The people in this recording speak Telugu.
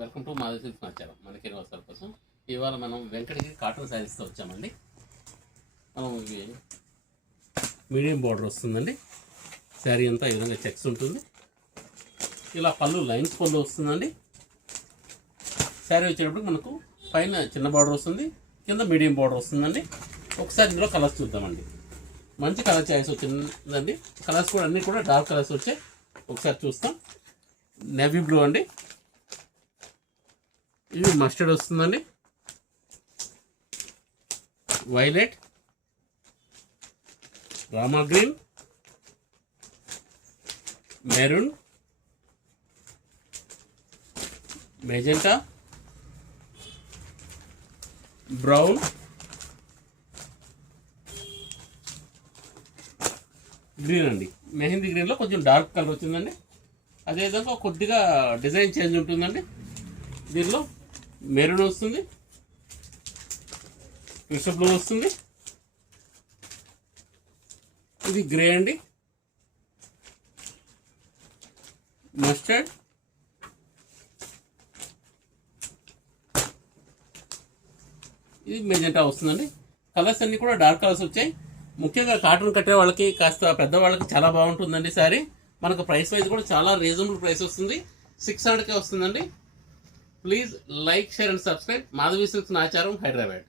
వెల్కమ్ టు మాధవి సిల్క్స్ నచ్చారు మనకి అవసరాల కోసం. ఇవాళ మనం వెంకటగిరి కాటన్ శారీస్తో వచ్చామండి. మనం ఇవి మీడియం బార్డర్ వస్తుందండి. శారీ అంతా ఈ విధంగా చెక్స్ ఉంటుంది. ఇలా పళ్ళు లైన్స్ పళ్ళు వస్తుందండి. శారీ వచ్చేటప్పుడు మనకు పైన చిన్న బార్డర్ వస్తుంది, కింద మీడియం బార్డర్ వస్తుందండి. ఒకసారి ఇందులో కలర్స్ చూద్దామండి. మంచి కలర్ చాయిస్ వచ్చిందండి. కలర్స్ కూడా అన్నీ కూడా డార్క్ కలర్స్ వచ్చాయి. ఒకసారి చూస్తాం. నేవీ బ్లూ అండి, ఇది మస్టర్డ్ వస్తుందండి, violet, Rama green, maroon, magenta, brown, green అండి. మెహందీ గ్రీన్లో కొంచెం డార్క్ కలర్ వచ్చిందండి. అదేవిధంగా కొద్దిగా డిజైన్ చేంజ్ ఉంటుందండి. దీనిలో మెరూన్ వస్తుంది, కృష్ణ బ్లూ వస్తుంది, ఇది గ్రే అండి, మస్టర్డ్, ఇది మెజెంటా వస్తుందండి. కలర్స్ అన్నీ కూడా డార్క్ కలర్స్ వచ్చాయి. ముఖ్యంగా కాటన్ కట్టే వాళ్ళకి కాస్త పెద్దవాళ్ళకి చాలా బాగుంటుందండి శారీ. మనకు ప్రైస్ వైజ్ కూడా చాలా రీజనబుల్ ప్రైస్ వస్తుంది. 600కే వస్తుందండి. Please like, share and subscribe. Madhavi silks Nacharam, Hyderabad.